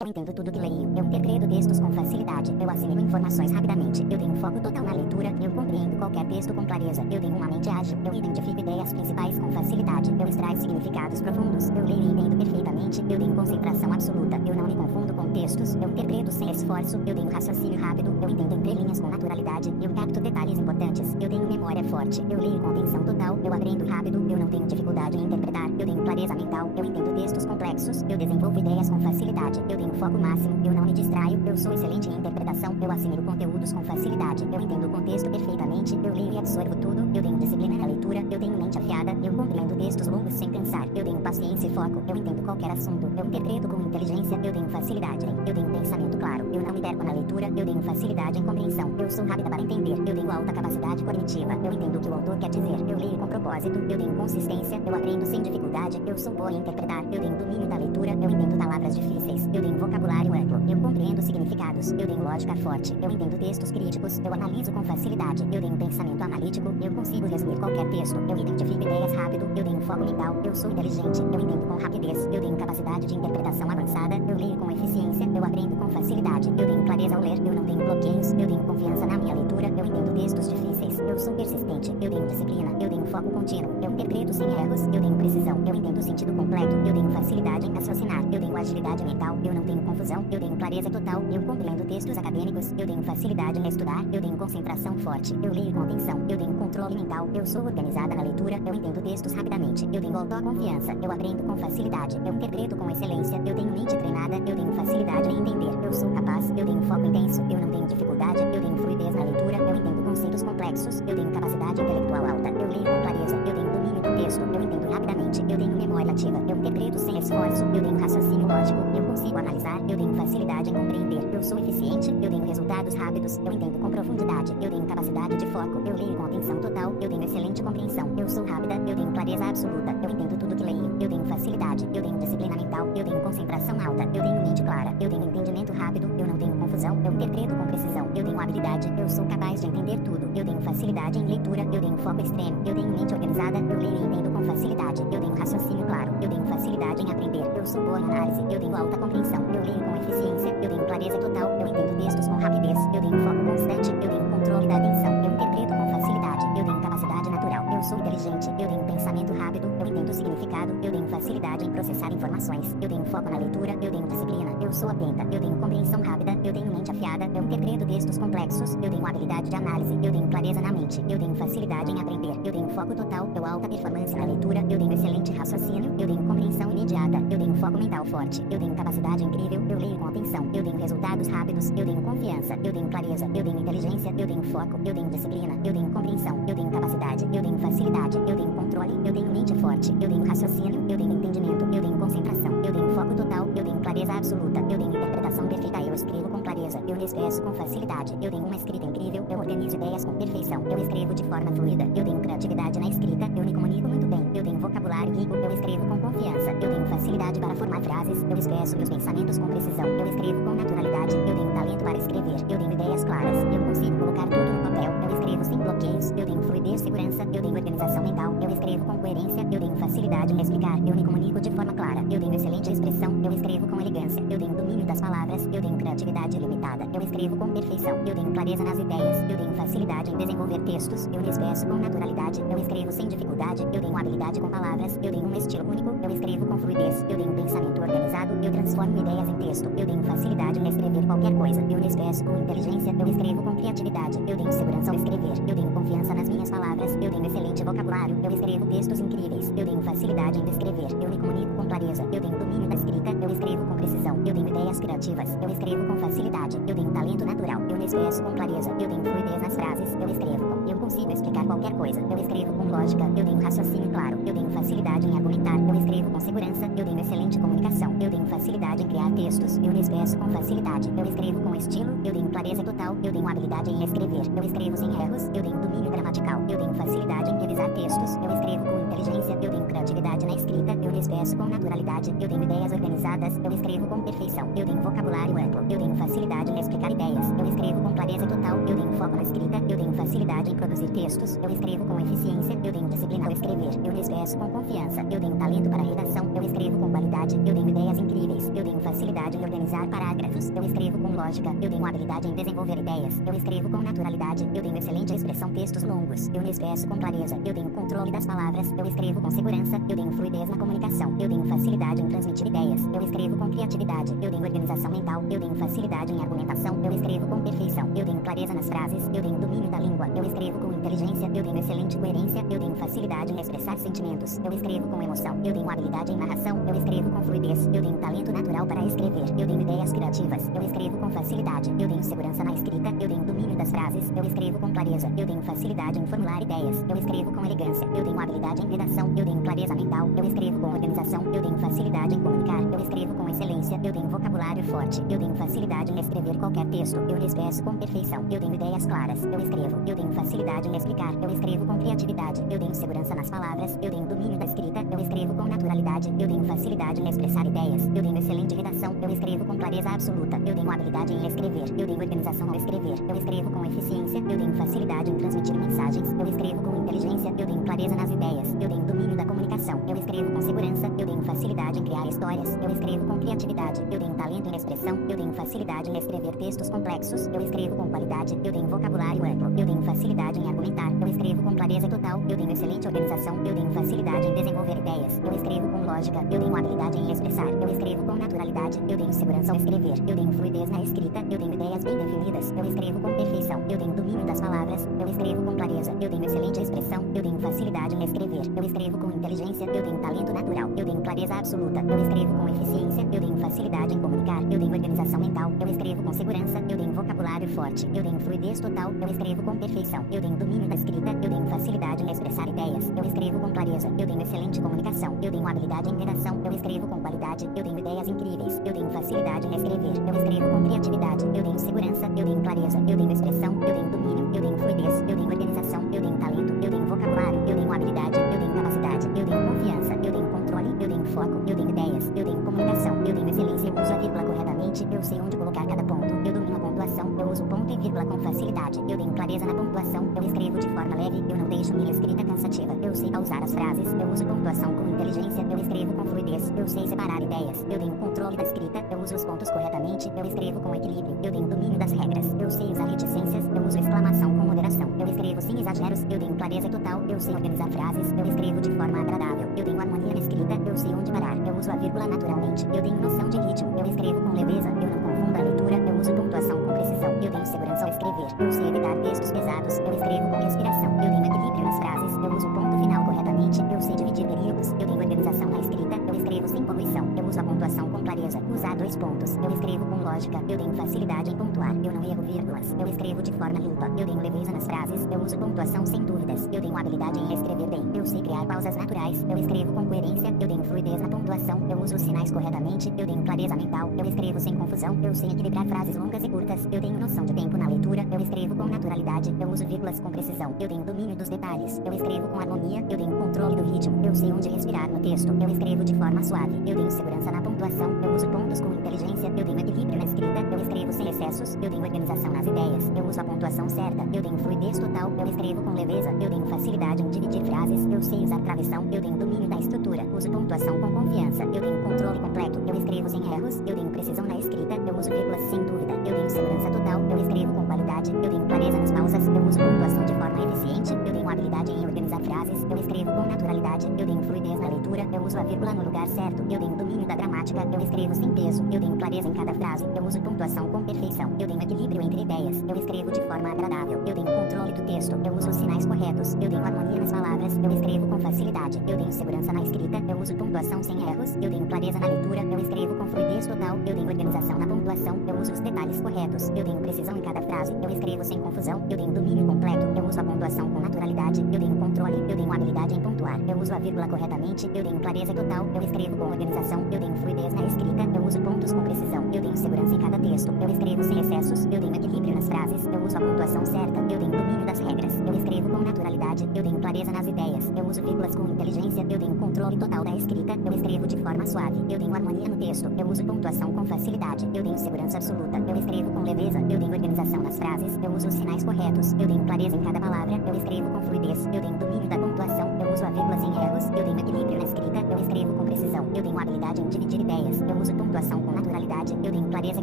Eu entendo tudo que leio. Eu interpreto textos com facilidade. Eu assimilo informações rapidamente. Eu tenho foco total na leitura. Eu compreendo qualquer texto com clareza. Eu tenho uma mente ágil. Eu identifico ideias principais com facilidade. Eu extraio significados profundos. Eu leio e entendo perfeitamente. Eu tenho concentração absoluta. Eu não me confundo com textos. Eu interpreto sem esforço. Eu tenho raciocínio rápido. Eu entendo entrelinhas com naturalidade. Eu capto detalhes importantes. Eu tenho memória forte. Eu leio com atenção total. Eu aprendo rápido. Eu não tenho dificuldade em interpretar. Eu tenho clareza mental. Eu entendo textos complexos. Eu desenvolvo ideias com facilidade. Eu tenho foco máximo, eu não me distraio, eu sou excelente em interpretação, eu assimilo conteúdos com facilidade, eu entendo o contexto perfeitamente, eu leio e absorvo tudo, eu tenho disciplina na leitura, eu tenho mente afiada, eu compreendo textos longos sem cansar, eu tenho paciência e foco, eu entendo qualquer assunto, eu interpreto com inteligência, eu tenho facilidade eu tenho pensamento claro, eu não me perco na leitura, eu tenho facilidade em compreensão, eu sou rápida para entender, eu tenho alta capacidade cognitiva, eu entendo o que o autor quer dizer, eu leio com propósito, eu tenho consistência, eu aprendo sem dificuldade, eu sou boa em interpretar, eu tenho domínio da leitura, eu entendo palavras difíceis, eu tenho vocabulário amplo, eu compreendo significados, eu tenho lógica forte, eu entendo textos críticos, eu analiso com facilidade, eu tenho pensamento analítico, eu consigo resumir qualquer texto, eu identifico ideias rápido, eu tenho foco mental, eu sou inteligente, eu entendo com rapidez, eu tenho capacidade de interpretação avançada, eu leio com eficiência, eu aprendo com facilidade, eu tenho clareza ao ler, eu não tenho bloqueios, eu tenho confiança na minha leitura, eu entendo textos difíceis, eu sou persistente, eu tenho disciplina, eu tenho foco contínuo, eu interpreto sem erros, eu tenho precisão, eu entendo o sentido completo, eu tenho facilidade em raciocinar, eu tenho agilidade mental, eu não tenho confusão, eu tenho clareza total, eu compreendo textos acadêmicos, eu tenho facilidade em estudar, eu tenho concentração forte, eu leio com atenção, eu tenho controle mental, eu sou organizada na leitura, eu entendo textos rapidamente, eu tenho autoconfiança, eu aprendo com facilidade, eu interpreto com excelência, eu tenho mente treinada, eu tenho facilidade em entender, eu sou capaz, eu tenho foco intenso, eu não tenho dificuldade, eu tenho fluidez na leitura, eu entendo conceitos complexos, eu tenho capacidade intelectual alta, eu leio com clareza, eu tenho domínio do texto, eu entendo rapidamente, eu tenho memória ativa, eu interpreto sem esforço, eu tenho raciocínio lógico, eu consigo analisar, eu tenho facilidade em compreender, eu sou eficiente, eu tenho resultados rápidos, eu entendo com profundidade, eu tenho capacidade de foco, eu leio com atenção total, eu tenho excelente compreensão, eu sou rápida, eu tenho clareza absoluta, eu entendo tudo que leio, eu tenho facilidade, eu tenho disciplina mental, eu tenho concentração alta, eu tenho mente clara, eu tenho entendimento rápido, eu não tenho confusão, eu interpreto com precisão, eu tenho habilidade, eu sou capaz de entender tudo, eu tenho facilidade em leitura, eu tenho foco extremo, eu tenho mente organizada, eu leio e entendo com facilidade, eu tenho raciocínio claro, eu tenho facilidade em aprender, eu sou boa em análise, eu tenho alta compreensão, eu leio com eficiência, eu tenho clareza total, eu entendo textos com rapidez, eu tenho foco constante, eu tenho controle da atenção, eu interpreto com facilidade, eu tenho capacidade natural, eu sou inteligente, eu tenho pensamento rápido, eu entendo o significado, eu tenho facilidade em processar informações, eu tenho foco na leitura, eu tenho disciplina, eu sou atenta, eu tenho compreensão rápida, eu tenho mente afiada, eu interpreto textos complexos, eu tenho habilidade de análise, eu tenho clareza na mente, eu tenho facilidade em aprender, eu tenho foco total, eu alta performance na leitura, eu tenho excelente raciocínio, eu tenho compreensão imediata, eu tenho foco mental forte, eu tenho capacidade incrível, eu leio com atenção, eu tenho resultados rápidos, eu tenho confiança, eu tenho clareza, eu tenho inteligência, eu tenho foco, eu tenho disciplina, eu tenho compreensão, eu tenho capacidade, eu tenho facilidade, eu tenho controle, eu tenho mente forte, eu tenho raciocínio, eu tenho entendimento, eu tenho concentração, eu tenho foco total, eu tenho clareza absoluta, eu tenho interpretação perfeita, eu escrevo com clareza, eu me expresso com facilidade, eu tenho uma escrita incrível, eu organizo ideias com perfeição, eu escrevo de forma fluida, eu tenho criatividade na escrita, eu me comunico muito bem, eu tenho vocabulário rico, eu escrevo com confiança, eu tenho facilidade para formar frases, eu expresso meus pensamentos com precisão, eu escrevo com naturalidade, eu tenho talento para escrever, eu tenho ideias claras, eu consigo colocar tudo no papel, eu escrevo sem bloqueios, eu tenho fluidez, segurança, eu tenho organização mental, eu escrevo com coerência, eu tenho facilidade em explicar, eu me comunico de forma clara, eu tenho excelente expressão, eu escrevo com elegância, eu tenho domínio das palavras, eu tenho criatividade ilimitada, eu escrevo com perfeição, eu tenho clareza nas ideias, eu tenho facilidade em desenvolver textos, eu me expresso com naturalidade, eu escrevo sem dificuldade, eu tenho habilidade com palavras, eu tenho um estilo único, eu escrevo com fluidez, eu tenho pensamento organizado, eu transformo ideias em texto, eu tenho facilidade em escrever qualquer coisa, eu me expresso com inteligência, eu escrevo com criatividade, eu tenho segurança ao escrever, eu tenho confiança nas minhas palavras, eu tenho excelente vocabulário, eu escrevo textos incríveis, eu tenho facilidade em descrever, eu me comunico com clareza, eu tenho domínio da escrita, eu escrevo com precisão, eu tenho ideias criativas, eu escrevo com facilidade, eu tenho talento natural, eu me expresso com clareza, eu tenho fluidez nas frases, eu escrevo com, eu consigo explicar qualquer coisa, eu escrevo com lógica, eu tenho raciocínio claro, eu tenho facilidade em argumentar, eu escrevo com segurança, eu tenho excelente comunicação, eu tenho facilidade em criar textos, eu me expresso com facilidade, eu escrevo com estilo, eu tenho clareza total, eu tenho habilidade em escrever, eu escrevo sem erros, eu tenho domínio gramatical, eu tenho facilidade em revisar textos, eu escrevo com inteligência, eu tenho criatividade na escrita, eu me expresso com naturalidade, eu tenho ideias organizadas, eu escrevo com perfeição, eu tenho vocabulário amplo, eu tenho facilidade em explicar ideias, ideias, eu escrevo com clareza total, eu tenho foco na escrita, eu tenho facilidade em produzir textos, eu escrevo com eficiência, eu tenho disciplina ao escrever, eu me expresso com confiança, eu tenho talento para a redação, eu escrevo com qualidade, eu tenho ideias incríveis, eu tenho facilidade em organizar parágrafos, eu escrevo com lógica, eu tenho habilidade em desenvolver ideias, eu escrevo com naturalidade, eu tenho excelente expressão textos longos, eu me expresso com clareza, eu tenho controle das palavras, eu escrevo com segurança, eu tenho fluidez na comunicação, eu tenho facilidade em transmitir ideias, eu escrevo com criatividade, eu tenho organização mental, eu tenho facilidade em argumentação, eu escrevo com perfeição, eu tenho clareza nas frases, eu tenho domínio da língua, eu escrevo com inteligência, eu tenho excelente coerência, eu tenho facilidade em expressar sentimentos, eu escrevo com emoção, eu tenho habilidade em narração, eu escrevo com fluidez, eu tenho talento natural para escrever, eu tenho ideias criativas, eu escrevo com facilidade, eu tenho segurança na escrita, eu tenho domínio das frases, eu escrevo com clareza, eu tenho facilidade em formular ideias, eu escrevo com elegância, eu tenho habilidade em redação, eu tenho clareza mental, eu escrevo com organização, eu tenho facilidade em comunicar, eu escrevo com excelência, eu tenho vocabulário forte, eu tenho facilidade em escrever qualquer texto, eu me expresso com perfeição, eu tenho ideias claras, eu escrevo, eu tenho facilidade em explicar, eu escrevo com criatividade, eu tenho segurança nas palavras, eu tenho domínio da escrita, eu escrevo com naturalidade, eu tenho facilidade em expressar ideias, eu tenho excelente redação, eu escrevo com clareza absoluta, eu tenho habilidade em escrever, eu tenho organização ao escrever, eu escrevo com eficiência, eu tenho facilidade em transmitir mensagens, eu escrevo com inteligência, eu tenho clareza nas ideias, eu tenho domínio da comunicação, eu escrevo com segurança, eu tenho facilidade em criar histórias, eu escrevo com criatividade, eu tenho talento em expressão, eu tenho facilidade em escrever textos complexos, eu escrevo com qualidade, eu tenho vocabulário amplo, eu tenho facilidade em argumentar, eu escrevo com clareza total, eu tenho excelente organização, eu tenho facilidade em desenvolver ideias, eu escrevo com lógica, eu tenho habilidade em expressar, eu escrevo com naturalidade, eu tenho segurança ao escrever, eu tenho fluidez na escrita, eu tenho ideias bem definidas, eu escrevo com perfeição, eu tenho domínio das palavras, eu escrevo com clareza, eu tenho excelente expressão, eu tenho facilidade em escrever, eu escrevo com inteligência, eu tenho talento natural, eu tenho clareza absoluta, eu escrevo com eficiência, eu tenho facilidade em comunicar, eu tenho organização mental, eu escrevo com segurança, eu tenho vocabulário forte, eu tenho fluidez total, eu escrevo com perfeição, eu tenho domínio da escrita, eu tenho facilidade em expressar ideias, eu escrevo com clareza, eu tenho excelente comunicação, eu tenho habilidade em redação, eu escrevo com qualidade, eu tenho ideias incríveis, eu tenho facilidade em escrever, eu escrevo com criatividade, eu tenho segurança, eu tenho clareza, eu tenho expressão, eu tenho domínio, eu tenho fluidez, eu tenho organização, eu tenho talento, eu tenho vocabulário, eu tenho habilidade, eu tenho capacidade, eu tenho confiança, eu tenho controle, eu tenho foco, eu tenho ideias, eu tenho comunicação, eu tenho excelência, eu uso a vírgula corretamente, eu sei onde colocar cada ponto, eu domino a pontuação, eu uso ponto e vírgula com facilidade, eu tenho clareza na pontuação, eu escrevo de forma leve, eu não deixo minha escrita cansativa, eu sei pausar as frases, eu uso pontuação com inteligência, eu escrevo com fluidez, eu sei separar ideias, eu tenho controle da escrita, eu uso os pontos corretamente, eu escrevo com equilíbrio, eu tenho domínio das regras, eu sei usar reticências, eu uso exclamação com moderação, eu escrevo sem exageros, eu tenho clareza total, eu sei organizar frases, eu escrevo de forma agradável, eu tenho harmonia na escrita, eu sei onde parar, eu uso a vírgula naturalmente, eu tenho noção de ritmo, eu escrevo com leveza, eu não confundo a leitura, eu uso pontuação com precisão, eu tenho segurança ao escrever, eu sei evitar textos pesados, eu escrevo com respiração, eu tenho equilíbrio nas frases, eu uso o ponto final corretamente, eu sei dividir períodos, eu tenho organização na escrita, eu escrevo sem poluição, eu uso a pontuação com clareza, usar dois pontos, eu escrevo com lógica, eu tenho facilidade em pontuar, eu não erro vírgulas, eu escrevo de forma limpa, eu tenho leveza nas frases, eu uso pontuação sem dúvidas, eu tenho habilidade em escrever bem, eu sei criar pausas naturais, eu escrevo com coerência, eu tenho fluidez na pontuação, eu uso os sinais corretamente, eu tenho clareza mental, eu escrevo sem confusão, eu sei equilibrar frases longas e curtas, eu tenho noção de tempo na leitura, eu escrevo com naturalidade, eu uso vírgulas com precisão, eu tenho domínio dos detalhes, eu escrevo com harmonia, eu tenho controle do ritmo, eu sei onde respirar no texto, eu escrevo de forma suave, eu tenho segurança na pontuação, eu uso pontos com inteligência, eu tenho equilíbrio na escrita, eu escrevo sem excessos, eu tenho organização nas ideias, eu uso a pontuação certa, eu tenho fluidez total, eu escrevo com leveza, eu tenho facilidade em dividir frases, eu sei usar travessão, eu tenho domínio da estrutura, uso pontuação com confiança, eu tenho controle completo, eu escrevo sem erros, eu tenho precisão na escrita, eu uso vírgulas sem dúvida, eu tenho segurança total, eu escrevo com qualidade, eu tenho clareza nas pausas, eu uso pontuação de forma eficiente, eu tenho habilidade em organizar frases, eu escrevo com naturalidade, eu tenho fluidez na leitura, eu uso a vírgula no lugar certo, eu tenho domínio da gramática, eu escrevo sem peso, eu tenho clareza em cada frase, eu uso pontuação com perfeição, eu tenho equilíbrio entre ideias, eu escrevo de forma agradável, eu tenho controle do texto, eu uso os sinais corretos, eu tenho harmonia nas palavras, eu escrevo com facilidade, eu tenho segurança na escrita, eu uso pontuação sem erros, eu tenho clareza na leitura, eu escrevo com fluidez total, eu tenho organização na pontuação, eu uso os detalhes corretos, eu tenho precisão em cada frase, eu escrevo sem confusão, eu tenho domínio completo, eu uso a pontuação com naturalidade, eu tenho controle controle, eu tenho habilidade em pontuar, eu uso a vírgula corretamente, eu tenho clareza total, eu escrevo com organização, eu tenho fluidez na escrita, eu uso pontos com precisão, eu tenho segurança em cada texto, eu escrevo sem excessos, eu tenho equilíbrio nas frases, eu uso a pontuação certa, eu tenho domínio das regras, eu escrevo com naturalidade, eu tenho clareza nas ideias, eu uso vírgulas com inteligência, eu tenho controle total da escrita, eu escrevo de forma suave, eu tenho harmonia no texto, eu uso pontuação com facilidade, eu tenho segurança absoluta, eu escrevo com leveza, eu tenho organização nas frases, eu uso os sinais corretos, eu tenho clareza em cada palavra, eu escrevo com fluidez, eu tenho domínio da pontuação, eu uso a vírgula sem erros, eu tenho equilíbrio na escrita, eu escrevo com precisão, eu tenho habilidade em dividir ideias, eu uso pontuação com naturalidade, eu tenho clareza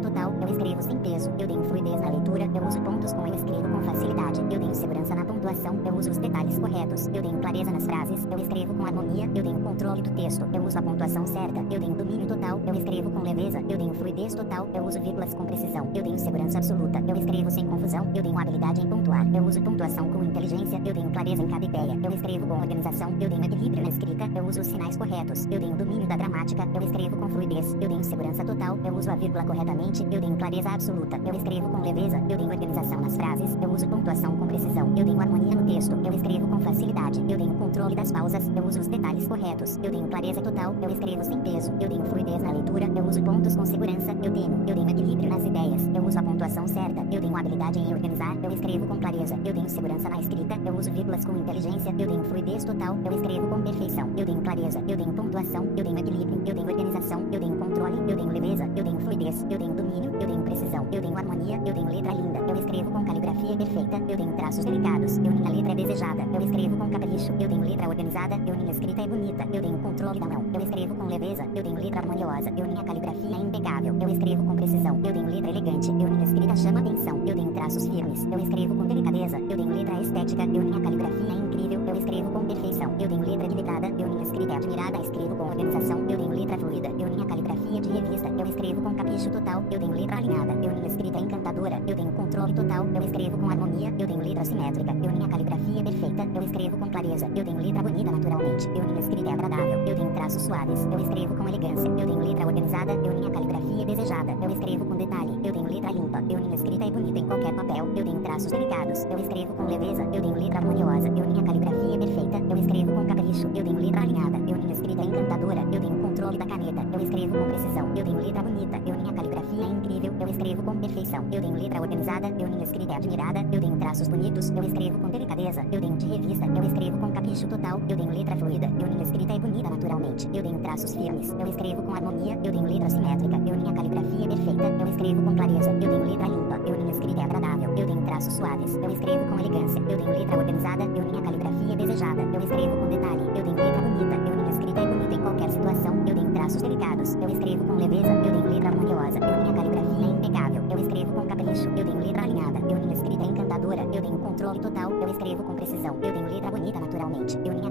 total, eu escrevo sem peso, eu tenho fluidez na leitura, eu uso pontos com eu escrevo com facilidade, eu tenho segurança na pontuação, eu uso os detalhes corretos, eu tenho clareza nas frases, eu escrevo com harmonia, eu tenho controle do texto, eu uso a pontuação certa, eu tenho domínio total, eu escrevo com leveza, eu tenho fluidez total, eu uso vírgulas com precisão, eu tenho segurança absoluta, eu escrevo sem confusão, eu tenho habilidade em pontuar, eu uso pontuação com inteligência, eu tenho clareza em cada ideia, eu escrevo com organização, eu tenho equilíbrio na escrita, eu uso os sinais corretos, eu tenho domínio da gramática, eu escrevo com fluidez, eu tenho segurança total, eu uso a vírgula corretamente, eu tenho clareza absoluta, eu escrevo com leveza, eu tenho organização nas frases, eu uso pontuação com precisão, eu tenho harmonia no texto, eu escrevo com facilidade, eu tenho controle das pausas, eu uso os detalhes corretos, eu tenho clareza total, eu escrevo sem peso, eu tenho fluidez na leitura, eu uso pontos com segurança, eu tenho equilíbrio nas ideias, eu uso a pontuação certa, eu tenho habilidade em organizar, eu escrevo com clareza, eu tenho segurança na escrita, eu uso vírgulas com inteligência, eu tenho fluidez total, eu escrevo com perfeição, eu tenho clareza, eu tenho pontuação, eu tenho equilíbrio, eu tenho organização, eu tenho controle, eu tenho leveza, eu tenho fluidez, eu tenho domínio, eu tenho precisão, eu tenho harmonia, eu tenho letra linda, eu escrevo com caligrafia perfeita, eu tenho traços delicados, minha letra é desejada, eu escrevo com capricho, eu tenho letra organizada, minha escrita é bonita, eu tenho controle da mão, eu escrevo com leveza, eu tenho letra harmoniosa, minha caligrafia é impecável, eu escrevo com precisão, eu tenho letra elegante, minha escrita chama atenção, eu tenho traços firmes, eu escrevo com delicadeza, eu tenho letra estética, minha caligrafia é incrível, eu escrevo com perfeição, eu tenho letra delicada, minha escrita é admirada, escrevo com organização, eu tenho letra fluida, minha caligrafia de revista, eu escrevo com capricho total, eu tenho letra alinhada, minha escrita é encantadora, eu tenho controle total, eu escrevo com harmonia, eu tenho letra simétrica, minha caligrafia é perfeita, eu escrevo com clareza, eu tenho letra bonita naturalmente, minha escrita é agradável, eu tenho traços suaves, eu escrevo com elegância, eu tenho letra organizada, minha caligrafia é desejada, eu escrevo com detalhe, eu tenho letra limpa, minha escrita é bonita em qualquer papel, eu tenho traços delicados, eu escrevo com leveza, eu tenho letra harmoniosa, minha caligrafia é perfeita, eu escrevo com capricho, eu tenho letra alinhada, minha escrita é encantadora, eu tenho controle da caneta, eu escrevo com precisão, eu tenho letra bonita, minha caligrafia é incrível, eu escrevo com perfeição, eu tenho letra organizada, minha escrita é admirada, eu tenho traços bonitos, eu escrevo com delicadeza, eu tenho de revista, eu escrevo com capricho total, eu tenho letra fluida, minha escrita é bonita naturalmente, eu tenho traços firmes, eu escrevo com harmonia, eu tenho letra simétrica, minha caligrafia é perfeita, eu escrevo com clareza, eu tenho letra limpa, minha escrita é agradável, eu tenho traços suaves, eu escrevo com elegância, eu tenho letra organizada, minha caligrafia é desejada, eu escrevo com detalhe, eu tenho letra bonita, minha escrita é bonita em qualquer situação, eu tenho traços delicados, eu escrevo com leveza, eu tenho letra harmoniosa, minha caligrafia é impecável, eu escrevo com capricho, eu tenho letra alinhada, minha escrita é encantadora, eu tenho controle total, eu escrevo com precisão, eu tenho letra bonita naturalmente, minha